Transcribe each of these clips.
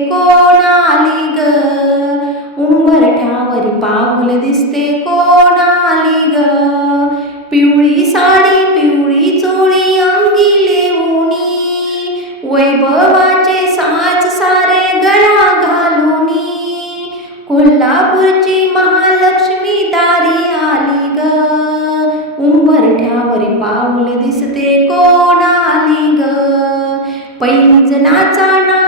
दिसते कोण आली ग? उंबरठ्यावर पाऊल दिसते कोण आली ग? पिवळी साडी पिवळी चोळी अंगी लेऊनी वैभवाचे साज सारे गळा घालूनी कोल्हापूरची महालक्ष्मी दारी आली ग? उंबरठ्यावर पाऊल दिसते कोण आली ग? पैंजनाचा ना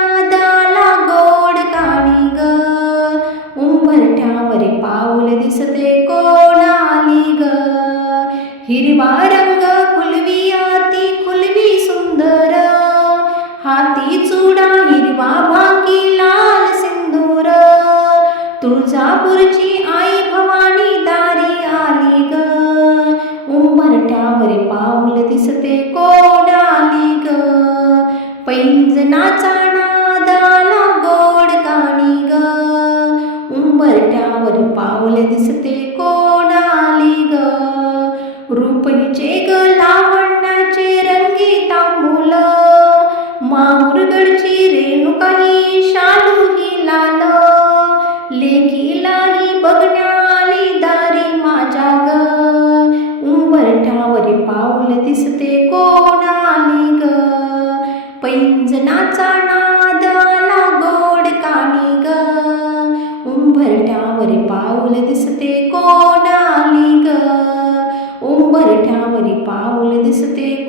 हिरवा रंग खुलवी हाती खुलवी सुंदर. हाती चुडा हिरवा भांगी लाल सिंदूर. तुळजापूरची आई भवानी दारी आली ग. उंबरठ्यावर पाऊल दिसते कोण आली ग. पैंजनाचा नाद गोड काणी ग. उंबरठ्यावर पाऊल दिसते कोण शालू ही लाल लेकीलाही बघण्या आली दारी माझ्या ग उंबरठ्यावर पाऊल दिसते कोण आली ग. पैंजनाचा नाद आला गोड कानी ग. उंबरठ्यावर पाऊल दिसते कोण आली ग. उंबरठ्यावर पाऊल दिसते